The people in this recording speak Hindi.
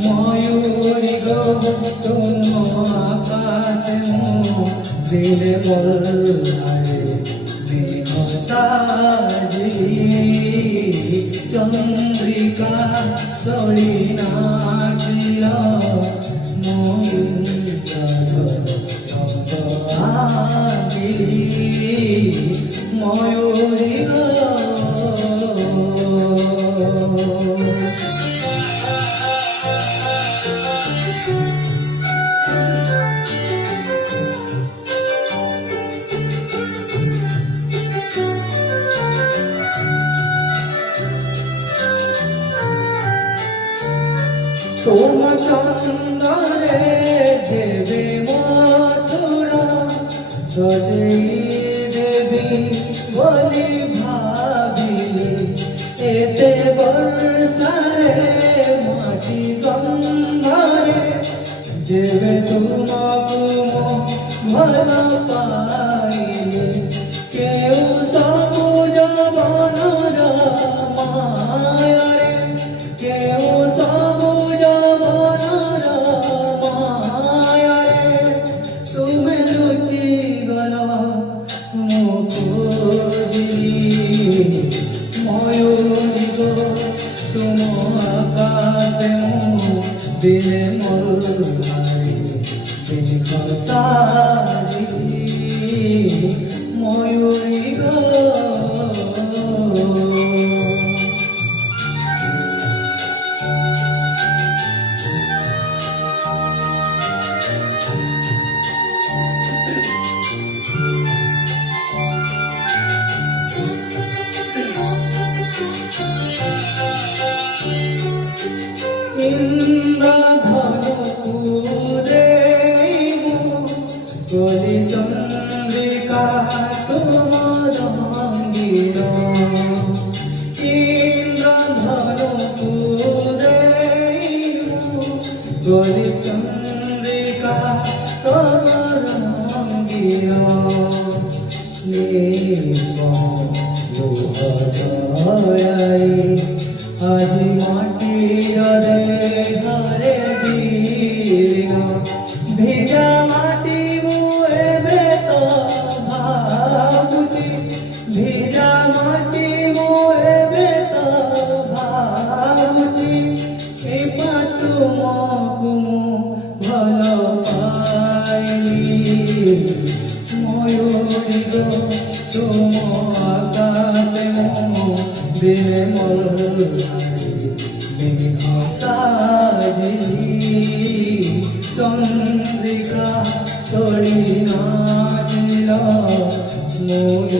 ময়ূরী গো তুম আকাশে দিলে বলহারে মেঘ সাজি চন্দ্রিকা তরি নাচিল ময়ূরী গো तुम चंदने देवी मसुरा सजई देवी बोली भाभी एते बरसाए माटी गंगारे जेवे तुमको भल पाइले केउ सबुज बनर माया रे केउ सबुज बनर माया रे तुमे लुचि गल मो खोजिली मयूरी गो तुम आकाशे दिले मोर देख सारी मयूरी गो गली चंद्रिका तुम रंगीन इंद्रधनु गली चंद्रिका तुम रंगीन आज माटी रे हरे दीन भेजा माटी भेजा माटी मोए बेता भावुची ए तुमको भल पाइली मयूरी गो तुम आकाशे दिले मेघ साजी चंद्रिका तोड़ी नाचिल मोर